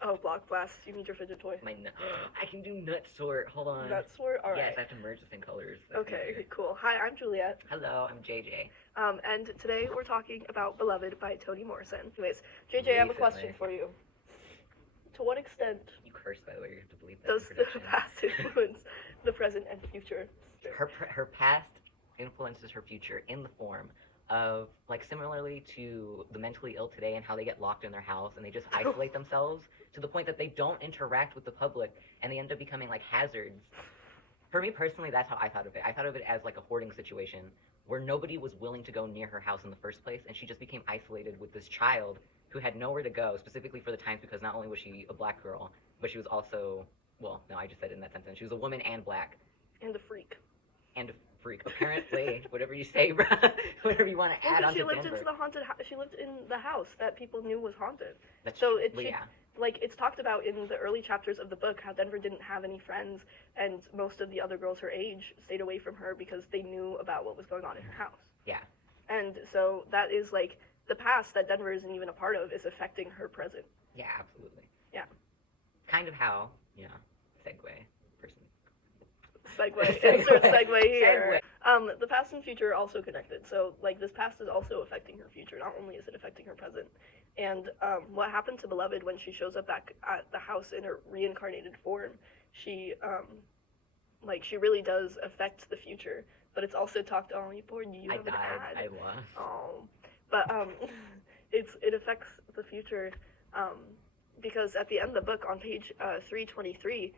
Oh, Block Blast. You need your fidget toy. I can do nut sort. Hold on. Nut sort? Alright. Yes, I have to merge the same colors. That's Okay, easier. cool. Hi, I'm Juliet. Hello, I'm JJ. And today we're talking about Beloved by Toni Morrison. Anyways, JJ, I have a question for you. To what extent You cursed, by the way. You have to believe that. does the past influence the present and future? Her past influences her future in the form of, like, similarly to the mentally ill today and how they get locked in their house and they just isolate themselves to the point that they don't interact with the public and they end up becoming like hazards. For me personally, that's how I thought of it. I thought of it as like a hoarding situation where nobody was willing to go near her house in the first place, and she just became isolated with this child who had nowhere to go, specifically for the times, because not only was she a black girl, but she was also, well, no, I just said it in that sentence. She was a woman and black. And a freak. And a freak, apparently. Whatever you say, bro. Whatever you want to add on to Denver. She lived in the house that people knew was haunted. That's so true. Yeah. Like, it's talked about in the early chapters of the book how Denver didn't have any friends, and most of the other girls her age stayed away from her because they knew about what was going on in her house. Yeah. And so that is, like, the past that Denver isn't even a part of is affecting her present. Yeah, absolutely. Yeah. Kind of how, segue. Segue. Insert segue here. The past and future are also connected. So, like, this past is also affecting her future. Not only is it affecting her present. And what happened to Beloved when she shows up back at the house in her reincarnated form, she really does affect the future. But it's also talked. Oh, you poor you. I died. I lost. Oh, but it affects the future, because at the end of the book on page 323.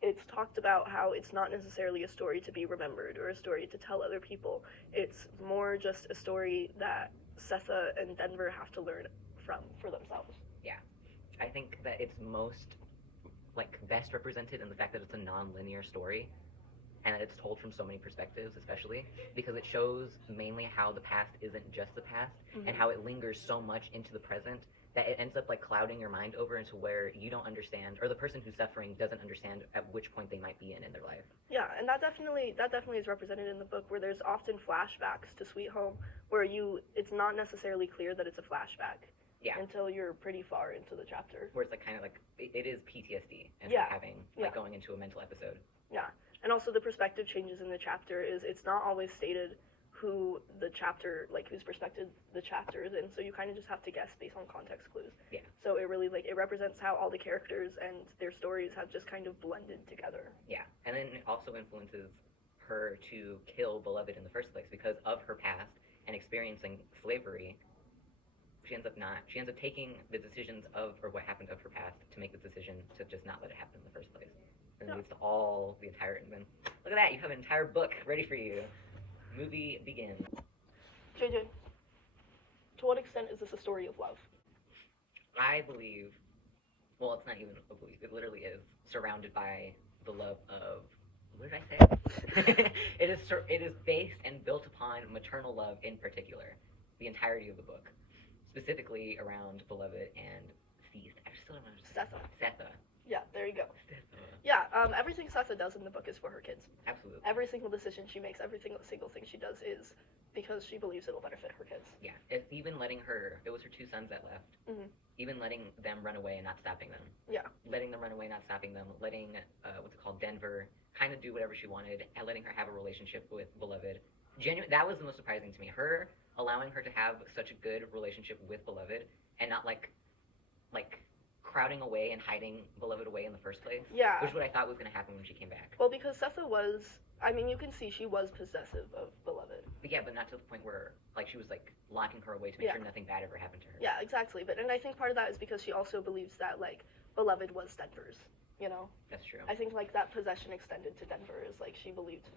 It's talked about how it's not necessarily a story to be remembered or a story to tell other people. It's more just a story that Setha and Denver have to learn from for themselves. Yeah. I think that it's most, best represented in the fact that it's a non-linear story and that it's told from so many perspectives, especially because it shows mainly how the past isn't just the past, and how it lingers so much into the present that it ends up clouding your mind over into where you don't understand, or the person who's suffering doesn't understand at which point they might be in their life. Yeah, and that definitely is represented in the book, where there's often flashbacks to Sweet Home where it's not necessarily clear that it's a flashback. Yeah. Until you're pretty far into the chapter. Where it's it is PTSD and going into a mental episode. Yeah. And also the perspective changes in the chapter it's not always stated who the chapter, whose perspective the chapter is in, so you kind of just have to guess based on context clues. Yeah. So it really, it represents how all the characters and their stories have just kind of blended together. Yeah, and then it also influences her to kill Beloved in the first place because of her past and experiencing slavery. She ends up taking the decisions of, or what happened of her past to make the decision to just not let it happen in the first place. And it leads to and then, look at that, you have an entire book ready for you. Movie begins. JJ, to what extent is this a story of love? I believe, well, it's not even a belief, it literally is surrounded by the love of, what did I say? It is based and built upon maternal love in particular, the entirety of the book, specifically around Beloved and Setha. Yeah, there you go. Yeah, everything Setha does in the book is for her kids. Absolutely. Every single decision she makes, every single thing she does is because she believes it'll benefit her kids. Yeah, even letting it was her two sons that left, even letting them run away and not stopping them. Yeah. Letting them run away, not stopping them, letting, Denver kind of do whatever she wanted, and letting her have a relationship with Beloved. That was the most surprising to me. Her allowing her to have such a good relationship with Beloved and not, crowding away and hiding Beloved away in the first place. Yeah. Which is what I thought was going to happen when she came back. Well, because Setha you can see she was possessive of Beloved. But yeah, but not to the point where, she was, locking her away to make sure nothing bad ever happened to her. Yeah, exactly. And I think part of that is because she also believes that, Beloved was Denver's, That's true. I think, that possession extended to Denver is, she believed,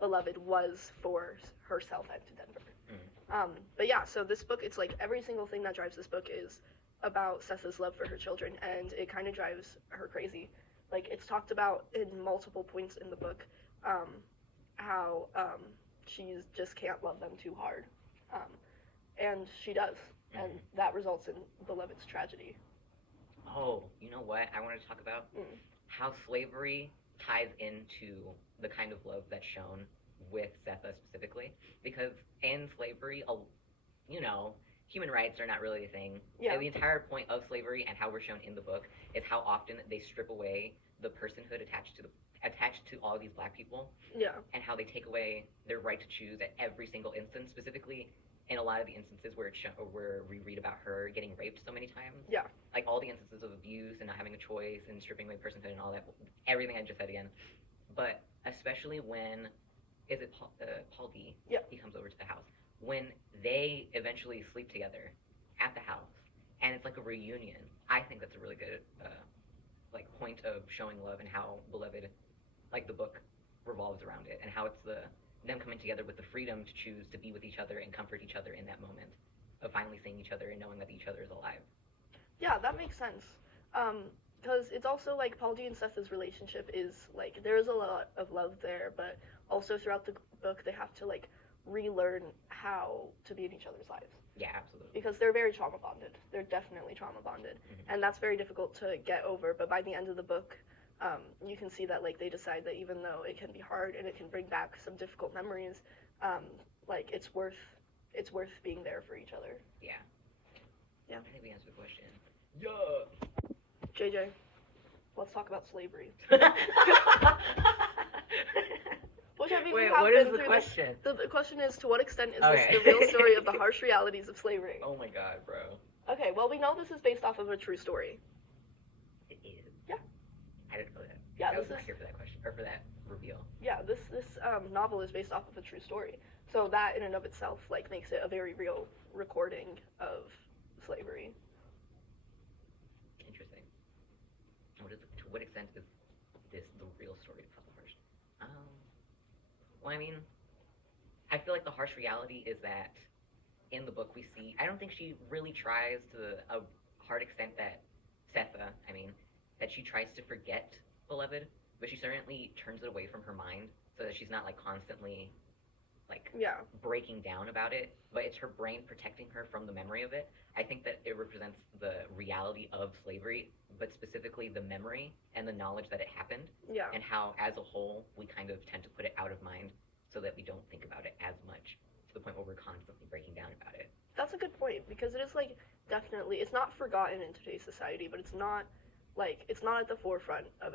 Beloved was for herself and to Denver. But yeah, so this book, it's, every single thing that drives this book is about Setha's love for her children, and it kind of drives her crazy. It's talked about in multiple points in the book, how she just can't love them too hard. And she does, and that results in Beloved's tragedy. Oh, you know what I wanted to talk about? How slavery ties into the kind of love that's shown with Setha specifically, because in slavery, human rights are not really a thing. Yeah. And the entire point of slavery and how we're shown in the book is how often they strip away the personhood attached to all of these black people. Yeah. And how they take away their right to choose at every single instance, specifically in a lot of the instances where where we read about her getting raped so many times. Yeah. Like all the instances of abuse and not having a choice and stripping away personhood and all that, everything I just said again. But especially when, is it Paul D? Yeah. He comes over to the house. When they eventually sleep together at the house, and it's like a reunion, I think that's a really good like point of showing love and how beloved, like the book revolves around it, and how it's them coming together with the freedom to choose to be with each other and comfort each other in that moment of finally seeing each other and knowing that each other is alive. Yeah, that makes sense. Because it's also like Paul D and Seth's relationship is like there is a lot of love there, but also throughout the book they have to like relearn how to be in each other's lives. Yeah, absolutely. Because they're very trauma bonded. They're definitely trauma bonded, Mm-hmm. and that's very difficult to get over. But by the end of the book, you can see that like they decide that even though it can be hard and it can bring back some difficult memories, like it's worth being there for each other. Yeah. Yeah. I think we answered the question. Yeah. JJ, let's talk about slavery. Which I mean, Wait, we have what been is the through question? The question is, to what extent is Okay. this the real story of the harsh realities of slavery? Oh my god, bro. Okay, well, we know this is based off of a true story. It is. Yeah. I didn't know that. Yeah, I was this not is- here for that question, or for that reveal. Yeah, this novel is based off of a true story. So that in and of itself, like, makes it a very real recording of slavery. Interesting. To what extent is this the real story of the harsh? Well, I mean, I feel like the harsh reality is that in the book we see, I don't think she really tries to a hard extent that that she tries to forget Beloved, but she certainly turns it away from her mind so that she's not like constantly like Yeah. breaking down about it, but it's her brain protecting her from the memory of it. I think that it represents the reality of slavery, but specifically the memory and the knowledge that it happened, Yeah. and how as a whole we kind of tend to put it out of mind so that we don't think about it as much, to the point where we're constantly breaking down about it. That's a good point, because it is, like, definitely, it's not forgotten in today's society, but it's not at the forefront of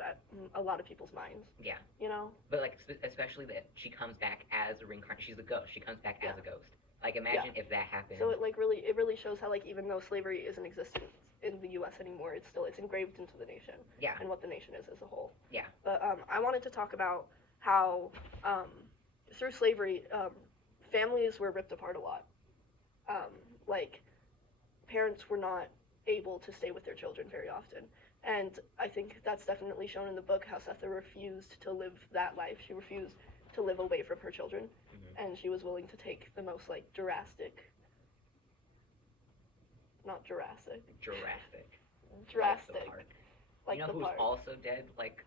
a lot of people's minds, Yeah. you know? But like especially that she comes back as a reincarnation. She's a ghost. She comes back as Yeah. a ghost. Like imagine if that happened. So it really shows how, like, even though slavery isn't existent in the U.S. anymore, it's engraved into the nation. Yeah. And what the nation is as a whole. Yeah. But I wanted to talk about how through slavery, families were ripped apart a lot. Like, parents were not able to stay with their children very often. And I think that's definitely shown in the book, how Setha refused to live that life. She refused to live away from her children. Mm-hmm. And she was willing to take the most, like, drastic. Like you know the who's part. also dead? Like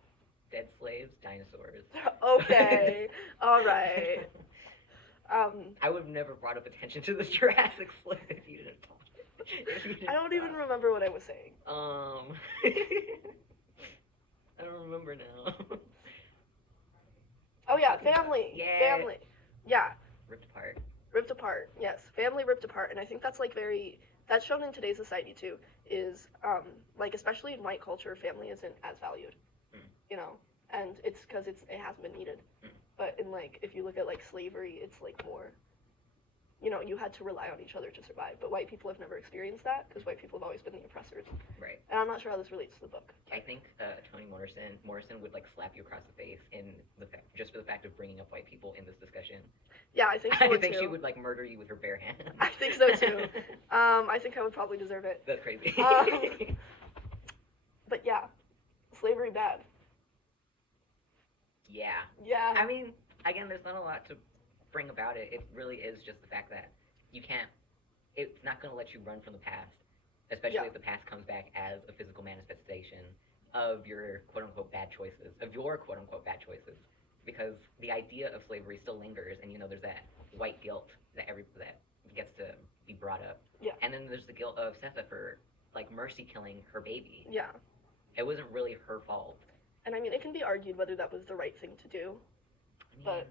dead slaves? Dinosaurs. Okay. All right. I would have never brought up attention to the Jurassic slave if you didn't talk. I don't even remember what I was saying. I don't remember now. Oh yeah, family. Yeah. Family. Yeah. Ripped apart. Ripped apart. Yes, family ripped apart, and I think that's like that's shown in today's society too. Is like especially in white culture, family isn't as valued. You know, and it's because it hasn't been needed. But in like if you look at like slavery, it's like more. You know, you had to rely on each other to survive, but white people have never experienced that because white people have always been the oppressors. Right. And I'm not sure how this relates to the book. I think Toni Morrison would like slap you across the face just for the fact of bringing up white people in this discussion. Yeah, I think she would too. She would like murder you with her bare hands. I think so too. I think I would probably deserve it. That's crazy. But yeah, slavery bad. Yeah. Yeah. I mean, again, there's not a lot to bring about it. It really is just the fact that it's not going to let you run from the past, especially if the past comes back as a physical manifestation of your quote-unquote bad choices, because the idea of slavery still lingers, and there's that white guilt that gets to be brought up. Yeah. And then there's the guilt of Setha for like mercy killing her baby. Yeah. It wasn't really her fault. And I mean, it can be argued whether that was the right thing to do, but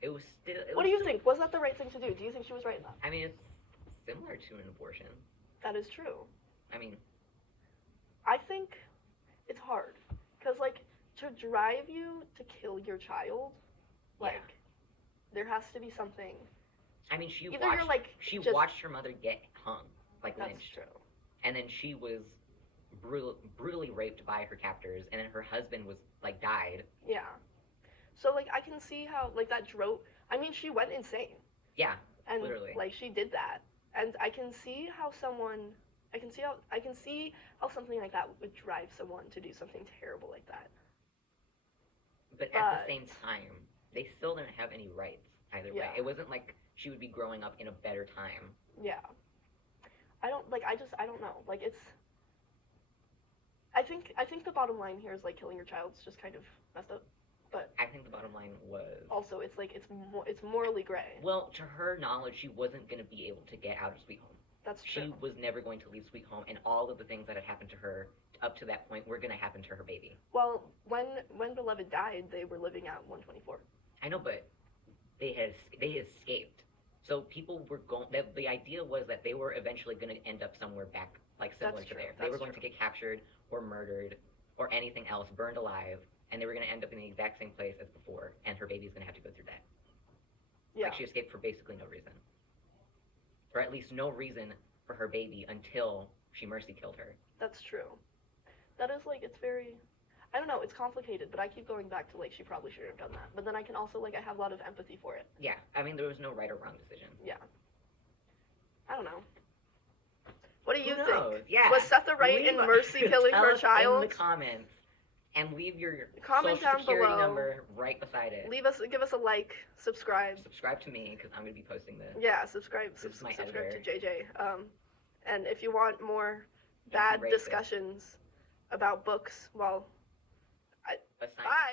it was still. What do you think? Was that the right thing to do? Do you think she was right in that? I mean, it's similar to an abortion. That is true. I mean, I think it's hard. Because, like, to drive you to kill your child, like, there has to be something. I mean, she Either you're, like, watched her mother get hung, like That's lynched. true. And then she was brutally raped by her captors, and then her husband was, like, died. Yeah. So, like, I can see how, like, that drove... I mean, she went insane. Yeah, and, literally. like, she did that. And I can see how someone... I can see how something like that would drive someone to do something terrible like that. But at the same time, they still didn't have any rights either way. It wasn't like she would be growing up in a better time. Yeah. I don't know. Like, it's... I think the bottom line here is, like, killing your child's just kind of messed up. But I think the bottom line was... Also, it's, like, it's morally gray. Well, to her knowledge, she wasn't going to be able to get out of Sweet Home. That's true. She was never going to leave Sweet Home, and all of the things that had happened to her up to that point were going to happen to her baby. Well, when Beloved died, they were living at 124. I know, but they escaped. So people were going... The idea was that they were eventually going to end up somewhere back, like, similar to there. They were going to get captured or murdered or anything else, burned alive, and they were going to end up in the exact same place as before, and her baby's going to have to go through that. Yeah. Like, she escaped for basically no reason. Or at least no reason for her baby until she mercy killed her. That's true. That is, like, it's very... I don't know, it's complicated, but I keep going back to, like, she probably should have done that. But then I can also, like, I have a lot of empathy for it. Yeah, I mean, there was no right or wrong decision. Yeah. I don't know. What do you Who think? knows? Yeah. Was Setha right in mercy killing her child? In the comments, and leave your Comment social down security below. number right beside it. Give us a like, subscribe. Subscribe to me, because I'm going to be posting this. Yeah, subscribe This is my subscribe to editor. JJ. And if you want more bad discussions about books, well, bye.